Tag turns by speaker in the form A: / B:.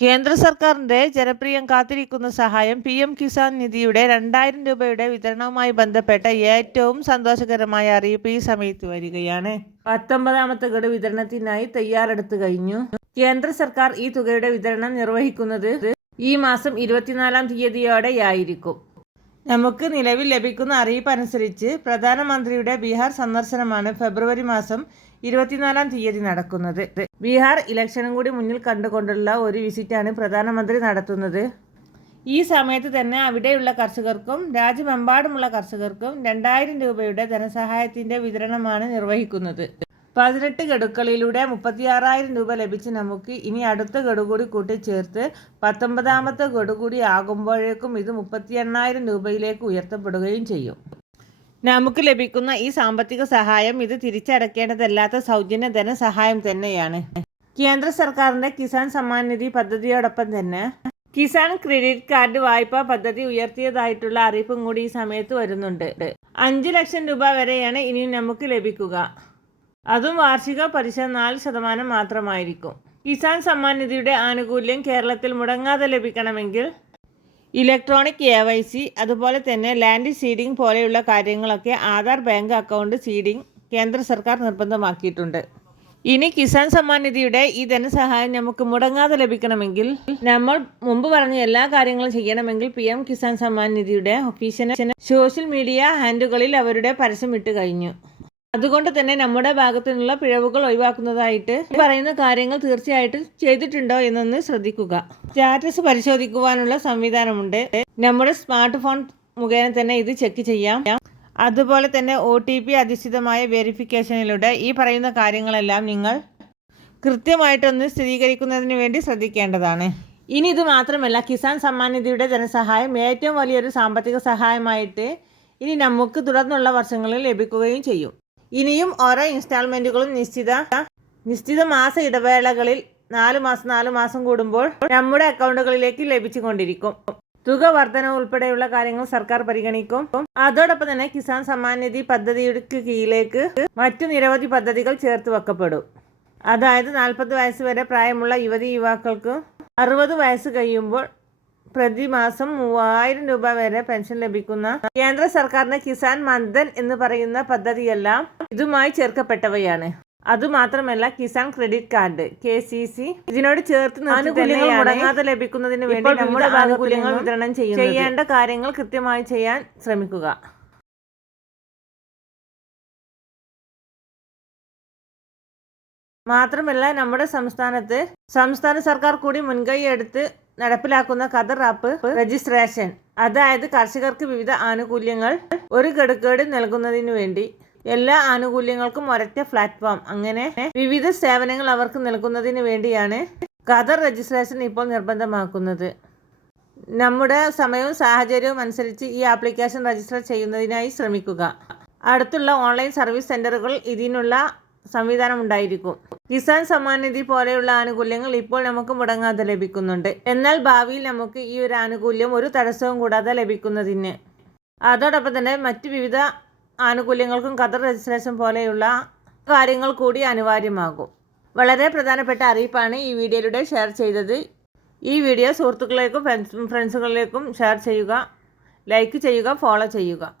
A: കേന്ദ്ര സർക്കാരിന്റെ ജനപ്രിയം കാത്തിരിക്കുന്ന സഹായം പി എം കിസാൻ നിധിയുടെ രണ്ടായിരം രൂപയുടെ വിതരണവുമായി ബന്ധപ്പെട്ട ഏറ്റവും സന്തോഷകരമായ അറിയിപ്പ് ഈ സമയത്ത് വരികയാണ്. പത്തൊമ്പതാമത്തെ ഗഡു വിതരണത്തിനായി തയ്യാറെടുത്തു കഴിഞ്ഞു. കേന്ദ്ര സർക്കാർ ഈ തുകയുടെ വിതരണം നിർവഹിക്കുന്നത് ഈ മാസം ഇരുപത്തിനാലാം തീയതിയോടെയായിരിക്കും. നമുക്ക് നിലവിൽ ലഭിക്കുന്ന അറിയിപ്പ് അനുസരിച്ച് പ്രധാനമന്ത്രിയുടെ ബീഹാർ സന്ദർശനമാണ് ഫെബ്രുവരി മാസം ഇരുപത്തിനാലാം തീയതി നടക്കുന്നത്. ബീഹാർ ഇലക്ഷനും കൂടി മുന്നിൽ കണ്ടുകൊണ്ടുള്ള ഒരു വിസിറ്റാണ് പ്രധാനമന്ത്രി നടത്തുന്നത്. ഈ സമയത്ത് തന്നെ അവിടെയുള്ള കർഷകർക്കും രാജ്യമെമ്പാടുമുള്ള കർഷകർക്കും രണ്ടായിരം രൂപയുടെ ധനസഹായത്തിന്റെ വിതരണമാണ് നിർവഹിക്കുന്നത്. പതിനെട്ട് ഗഡുക്കളിലൂടെ മുപ്പത്തിയാറായിരം രൂപ ലഭിച്ച നമുക്ക് ഇനി അടുത്ത ഗഡു കൂടി കൂട്ടിച്ചേർത്ത് പത്തൊമ്പതാമത്തെ ഗഡു കൂടി ആകുമ്പോഴേക്കും ഇത് മുപ്പത്തി എണ്ണായിരം രൂപയിലേക്ക് ഉയർത്തപ്പെടുകയും ചെയ്യും. നമുക്ക് ലഭിക്കുന്ന ഈ സാമ്പത്തിക സഹായം ഇത് തിരിച്ചടക്കേണ്ടതല്ലാത്ത സൗജന്യ ധനസഹായം തന്നെയാണ്. കേന്ദ്ര സർക്കാരിന്റെ കിസാൻ സമ്മാൻ നിധി പദ്ധതിയോടൊപ്പം തന്നെ കിസാൻ ക്രെഡിറ്റ് കാർഡ് വായ്പാ പദ്ധതി ഉയർത്തിയതായിട്ടുള്ള അറിയിപ്പും കൂടി ഈ സമയത്ത് വരുന്നുണ്ട്. അഞ്ച് ലക്ഷം രൂപ വരെയാണ് ഇനി നമുക്ക് ലഭിക്കുക. അതും വാർഷിക പലിശ നാല് ശതമാനം മാത്രമായിരിക്കും. കിസാൻ സമ്മാൻ നിധിയുടെ ആനുകൂല്യം കേരളത്തിൽ മുടങ്ങാതെ ലഭിക്കണമെങ്കിൽ ഇലക്ട്രോണിക് എ വൈ സി അതുപോലെ തന്നെ ലാൻഡ് സീഡിംഗ് പോലെയുള്ള കാര്യങ്ങളൊക്കെ ആധാർ ബാങ്ക് അക്കൗണ്ട് സീഡിംഗ് കേന്ദ്ര സർക്കാർ നിർബന്ധമാക്കിയിട്ടുണ്ട്. ഇനി കിസാൻ സമ്മാൻ നിധിയുടെ ഈ ധനസഹായം നമുക്ക് മുടങ്ങാതെ ലഭിക്കണമെങ്കിൽ നമ്മൾ മുമ്പ് പറഞ്ഞ എല്ലാ കാര്യങ്ങളും ചെയ്യണമെങ്കിൽ പി എം കിസാൻ സമ്മാൻ നിധിയുടെ ഒഫീഷ്യൽ സോഷ്യൽ മീഡിയ ഹാൻഡുകളിൽ അവരുടെ പരസ്യം ഇട്ട് കഴിഞ്ഞു. അതുകൊണ്ട് തന്നെ നമ്മുടെ ഭാഗത്തു നിന്നുള്ള പിഴവുകൾ ഒഴിവാക്കുന്നതായിട്ട് പറയുന്ന കാര്യങ്ങൾ തീർച്ചയായിട്ടും ചെയ്തിട്ടുണ്ടോ എന്നൊന്ന് ശ്രദ്ധിക്കുക. സ്റ്റാറ്റസ് പരിശോധിക്കുവാനുള്ള സംവിധാനമുണ്ട്. നമ്മുടെ സ്മാർട്ട് ഫോൺ മുഖേന തന്നെ ഇത് ചെക്ക് ചെയ്യാം. അതുപോലെ തന്നെ ഒ ടി പി അധിഷ്ഠിതമായ വെരിഫിക്കേഷനിലൂടെ ഈ പറയുന്ന കാര്യങ്ങളെല്ലാം നിങ്ങൾ കൃത്യമായിട്ടൊന്ന് സ്ഥിരീകരിക്കുന്നതിന് വേണ്ടി ശ്രദ്ധിക്കേണ്ടതാണ്. ഇനി ഇത് മാത്രമല്ല കിസാൻ സമ്മാൻ നിധിയുടെ ധനസഹായം ഏറ്റവും വലിയൊരു സാമ്പത്തിക സഹായമായിട്ട് ഇനി നമുക്ക് തുടർന്നുള്ള വർഷങ്ങളിൽ ലഭിക്കുകയും ചെയ്യും. ഇനിയും ഓരോ ഇൻസ്റ്റാൾമെന്റുകളും നിശ്ചിത നിശ്ചിത മാസ ഇടവേളകളിൽ നാല് മാസം നാല് മാസം കൂടുമ്പോൾ നമ്മുടെ അക്കൗണ്ടുകളിലേക്ക് ലഭിച്ചുകൊണ്ടിരിക്കും. തുക വർധന ഉൾപ്പെടെയുള്ള കാര്യങ്ങൾ സർക്കാർ പരിഗണിക്കും. അതോടൊപ്പം തന്നെ കിസാൻ സമ്മാൻ നിധി പദ്ധതിയുടെ കീഴിലേക്ക് മറ്റു നിരവധി പദ്ധതികൾ ചേർത്ത് വെക്കപ്പെടും. അതായത് നാൽപ്പത് വയസ്സ് വരെ പ്രായമുള്ള യുവതി യുവാക്കൾക്ക് അറുപത് വയസ്സ് കഴിയുമ്പോൾ പ്രതിമാസം മൂവായിരം രൂപ വരെ പെൻഷൻ ലഭിക്കുന്ന കേന്ദ്ര സർക്കാരിന്റെ കിസാൻ മന്ദൻ എന്ന് പറയുന്ന പദ്ധതിയെല്ലാം ഇതുമായി ചേർക്കപ്പെട്ടവയാണ്. അതുമാത്രമല്ല Kisan credit card K C C ഇതിനോട് ചേർത്ത് ആനുകൂല്യങ്ങൾ മുടങ്ങാതെ ലഭിക്കുന്നതിന് വേണ്ടി നമ്മുടെ ആനുകൂല്യങ്ങൾ വിതരണം ചെയ്യേണ്ട കാര്യങ്ങൾ കൃത്യമായി ചെയ്യാൻ ശ്രമിക്കുക. മാത്രമല്ല നമ്മുടെ സംസ്ഥാനത്ത് സംസ്ഥാന സർക്കാർ കൂടി മുൻകൈ എടുത്ത് നടപ്പിലാക്കുന്ന ഖദർ ആപ്പ് രജിസ്ട്രേഷൻ. അതായത് കർഷകർക്ക് വിവിധ ആനുകൂല്യങ്ങൾ ഒരു ഗഡുക്കേട് നൽകുന്നതിന് വേണ്ടി. എല്ലാ ആനുകൂല്യങ്ങൾക്കും ഒരൊറ്റ പ്ലാറ്റ്ഫോം അങ്ങനെ വിവിധ സേവനങ്ങൾ അവർക്ക് നൽകുന്നതിന് വേണ്ടിയാണ് ഖദർ രജിസ്ട്രേഷൻ ഇപ്പോൾ നിർബന്ധമാക്കുന്നത്. നമ്മുടെ സമയവും സാഹചര്യവും അനുസരിച്ച് ഈ ആപ്ലിക്കേഷൻ രജിസ്റ്റർ ചെയ്യുന്നതിനായി ശ്രമിക്കുക. അടുത്തുള്ള ഓൺലൈൻ സർവീസ് സെന്ററുകൾ ഇതിനുള്ള സംവിധാനം ഉണ്ടായിരിക്കും. കിസാൻ സമ്മാൻ നിധി പോലെയുള്ള ആനുകൂല്യങ്ങൾ ഇപ്പോൾ നമുക്ക് മുടങ്ങാതെ ലഭിക്കുന്നുണ്ട്. എന്നാൽ ഭാവിയിൽ നമുക്ക് ഈ ഒരു ആനുകൂല്യം ഒരു തടസ്സവും കൂടാതെ ലഭിക്കുന്നതിന്. അതോടൊപ്പം തന്നെ മറ്റ് വിവിധ ആനുകൂല്യങ്ങൾക്കും ഖദർ രജിസ്ട്രേഷൻ പോലെയുള്ള കാര്യങ്ങൾ കൂടി അനിവാര്യമാകും. വളരെ പ്രധാനപ്പെട്ട അറിയിപ്പാണ് ഈ വീഡിയോയിലൂടെ ഷെയർ ചെയ്തത്. ഈ വീഡിയോ സുഹൃത്തുക്കളിലേക്കും ഫ്രണ്ട്സുകളിലേക്കും ഷെയർ ചെയ്യുക ലൈക്ക് ചെയ്യുക ഫോളോ ചെയ്യുക.